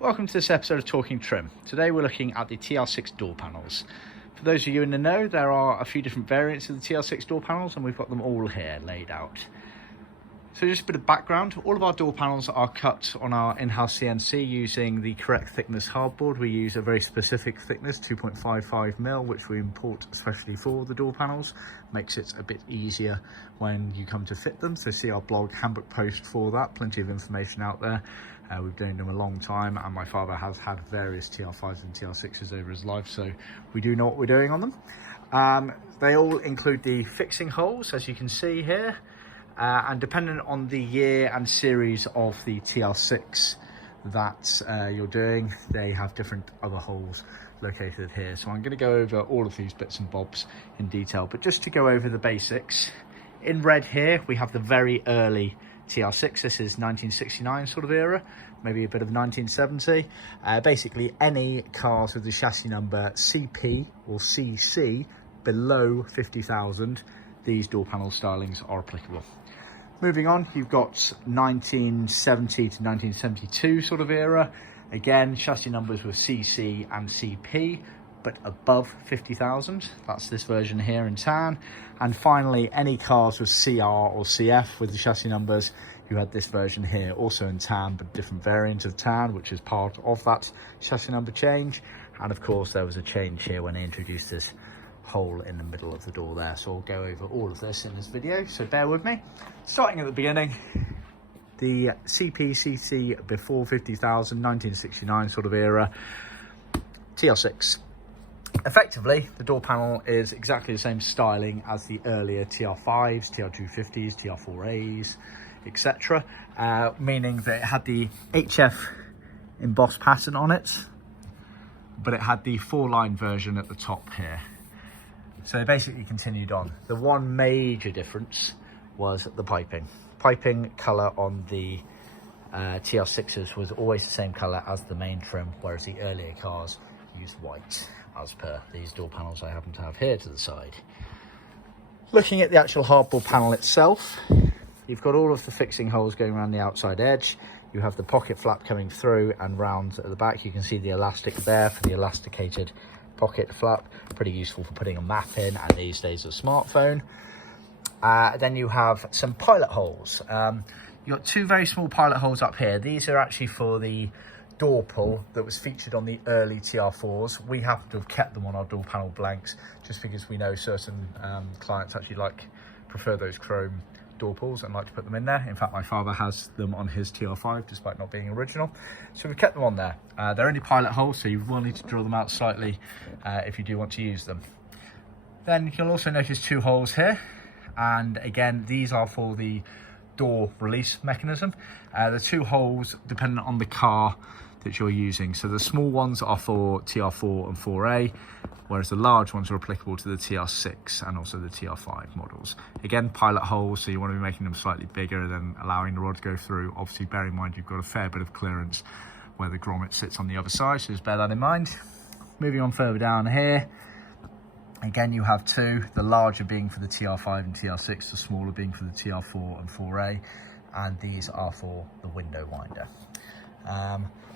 Welcome to this episode of Talking Trim. Today we're looking at the TR6 door panels. For those of you in the know, there are a few different variants of the TR6 door panels and we've got them all here laid out. So just a bit of background, all of our door panels are cut on our in-house CNC using the correct thickness hardboard. We use a very specific thickness, 2.55mm, which we import especially for the door panels. Makes it a bit easier when you come to fit them. So see our blog handbook post for that, plenty of information out there. We've been doing them a long time and my father has had various TR5s and TR6s over his life, so we do know what we're doing on them. They all include the fixing holes, as you can see here. And depending on the year and series of the TR6 that you're doing, they have different other holes located here. So I'm going to go over all of these bits and bobs in detail, but just to go over the basics. In red here, we have the very early TR6. This is 1969 sort of era, maybe a bit of 1970. Basically, any cars with the chassis number CP or CC below 50,000, these door panel stylings are applicable. Moving on, you've got 1970 to 1972 sort of era. Again, chassis numbers with CC and CP, but above 50,000. That's this version here in tan. And finally, any cars with CR or CF with the chassis numbers, you had this version here, also in tan, but different variant of tan, which is part of that chassis number change. And of course, there was a change here when they introduced this hole in the middle of the door there, so I'll go over all of this in this video, so bear with me. Starting at the beginning, the CPCC before 50,000, 1969 sort of era, TR6. Effectively, the door panel is exactly the same styling as the earlier TR5s, TR250s, TR4As, etc. Meaning that it had the HF embossed pattern on it, but it had the 4-line version at the top here. So they basically continued on. The one major difference was the piping. Piping colour on the TR6s was always the same colour as the main trim, whereas the earlier cars used white, as per these door panels I happen to have here to the side. Looking at the actual hardboard panel itself, you've got all of the fixing holes going around the outside edge. You have the pocket flap coming through and round at the back. You can see the elastic there for the elasticated pocket flap, pretty useful for putting a map in and these days a smartphone. Then you have some pilot holes. You've got two very small pilot holes up here. These are actually for the door pull that was featured on the early TR4s. We happen to have kept them on our door panel blanks just because we know certain clients actually prefer those chrome door pulls and like to put them in there. In fact, my father has them on his TR5 despite not being original, so we've kept them on there. They're only pilot holes, so you will need to drill them out slightly if you do want to use them. Then you'll also notice two holes here, and again these are for the door release mechanism. The two holes dependent on the car that you're using, so the small ones are for TR4 and 4A, whereas the large ones are applicable to the TR6 and also the TR5 models. Again, pilot holes, so you want to be making them slightly bigger than allowing the rod to go through. Obviously, bear in mind you've got a fair bit of clearance where the grommet sits on the other side, so just bear that in mind. Moving on further down here, again you have two, the larger being for the TR5 and TR6, the smaller being for the TR4 and 4A, and these are for the window winder.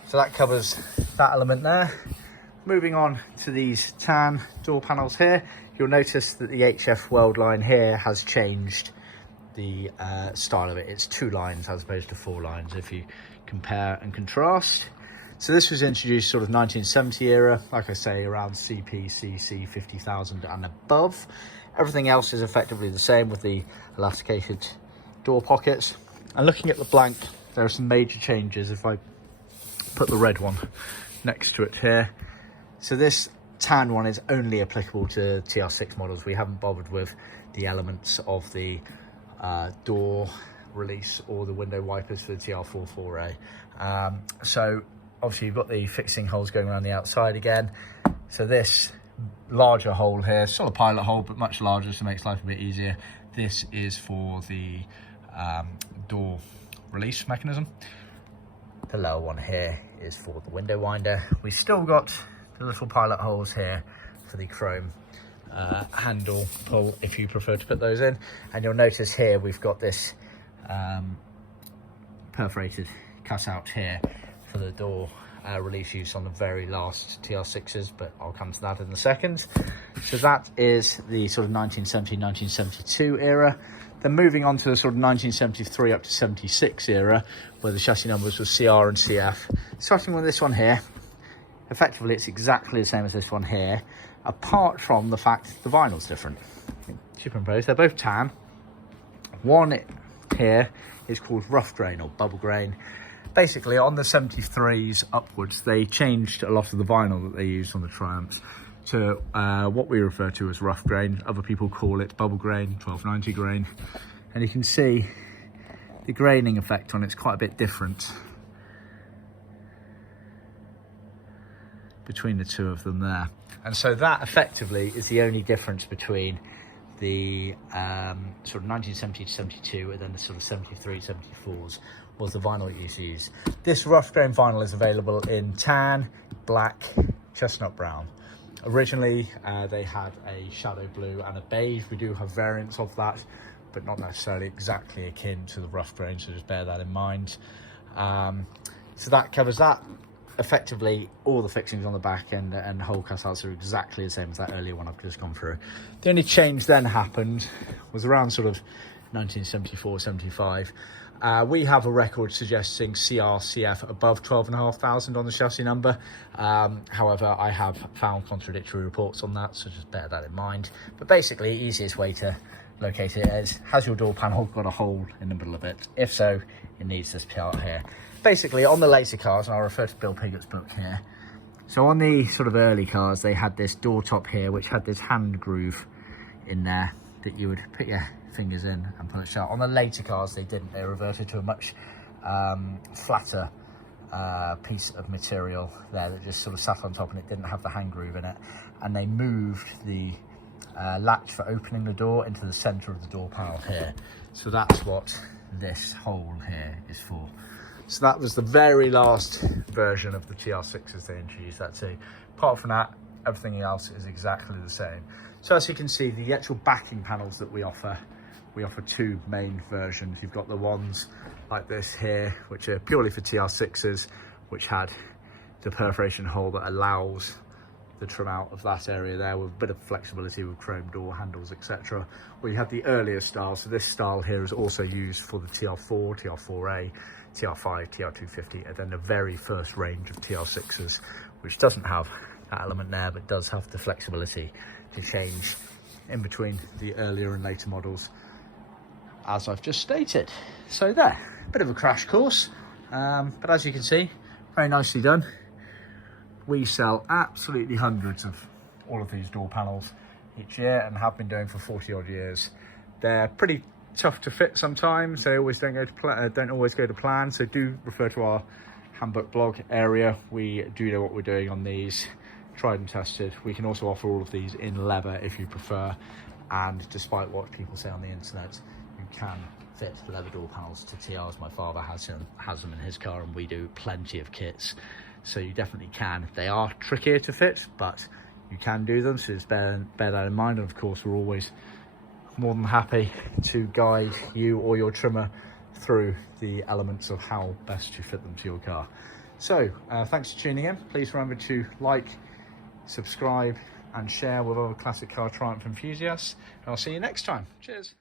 So that covers that element there. Moving on to these tan door panels here, you'll notice that the HF Weld line here has changed the style of it. It's 2 lines as opposed to 4 lines if you compare and contrast. So this was introduced sort of 1970 era, like I say, around CPCC 50,000 and above. Everything else is effectively the same with the elasticated door pockets. And looking at the blank, there are some major changes. If I put the red one next to it here, so this tan one is only applicable to TR6 models. We haven't bothered with the elements of the door release or the window wipers for the TR4 4A. So obviously you've got the fixing holes going around the outside again. So this larger hole here, sort of pilot hole, but much larger, so it makes life a bit easier. This is for the door release mechanism. The lower one here is for the window winder. We've still got the little pilot holes here for the chrome handle pull if you prefer to put those in. And you'll notice here we've got this perforated cutout here for the door release use on the very last TR6s, but I'll come to that in a second. So that is the sort of 1970, 1972 era. Then moving on to the sort of 1973 up to 76 era, where the chassis numbers were CR and CF. Starting with this one here, effectively it's exactly the same as this one here, apart from the fact the vinyl's different. Superimposed, they're both tan. One here is called rough grain or bubble grain. Basically on the 73s upwards, they changed a lot of the vinyl that they used on the Triumphs to what we refer to as rough grain. Other people call it bubble grain, 1290 grain. And you can see the graining effect on it's quite a bit different between the two of them there. And so that effectively is the only difference between the sort of 1970 to 72 and then the sort of 73, 74s was the vinyl you use. This rough grain vinyl is available in tan, black, chestnut brown. Originally, they had a shadow blue and a beige. We do have variants of that, but not necessarily exactly akin to the rough grain, so just bear that in mind. So that covers that. Effectively, all the fixings on the back end and hole cutouts are exactly the same as that earlier one I've just gone through. The only change then happened was around sort of 1974, 75. We have a record suggesting CR/CF above 12,500 on the chassis number. However, I have found contradictory reports on that, so just bear that in mind. But basically, easiest way to locate it is, has your door panel got a hole in the middle of it? If so, it needs this part here. Basically, on the later cars, and I'll refer to Bill Piggott's book here. So on the sort of early cars, they had this door top here, which had this hand groove in there that you would put your fingers in and pull it shut. On the later cars, they didn't. They reverted to a much flatter piece of material there that just sort of sat on top, and it didn't have the hand groove in it. And they moved the latch for opening the door into the center of the door panel here. So that's what this hole here is for. So that was the very last version of the TR6s they introduced that to. Apart from that, everything else is exactly the same. So as you can see, the actual backing panels that we offer two main versions. You've got the ones like this here, which are purely for TR6s, which had the perforation hole that allows the trim out of that area there with a bit of flexibility with chrome door handles, etc. Or you have the earlier style. So this style here is also used for the TR4, TR4A, TR5, TR250, and then the very first range of TR6s, which doesn't have that element there, but does have the flexibility to change in between the earlier and later models, as I've just stated. So there, a bit of a crash course, but as you can see, very nicely done. We sell absolutely hundreds of all of these door panels each year and have been doing for 40 odd years. They're pretty tough to fit sometimes. They always don't always go to plan. So do refer to our handbook blog area. We do know what we're doing on these, tried and tested. We can also offer all of these in leather if you prefer. And despite what people say on the internet, you can fit leather door panels to TRs. My father has them in his car, and we do plenty of kits. So you definitely can. They are trickier to fit, but you can do them, so just bear that in mind. And of course, we're always more than happy to guide you or your trimmer through the elements of how best to fit them to your car. So thanks for tuning in. Please remember to like, subscribe and share with other classic car Triumph enthusiasts, and I'll see you next time. Cheers.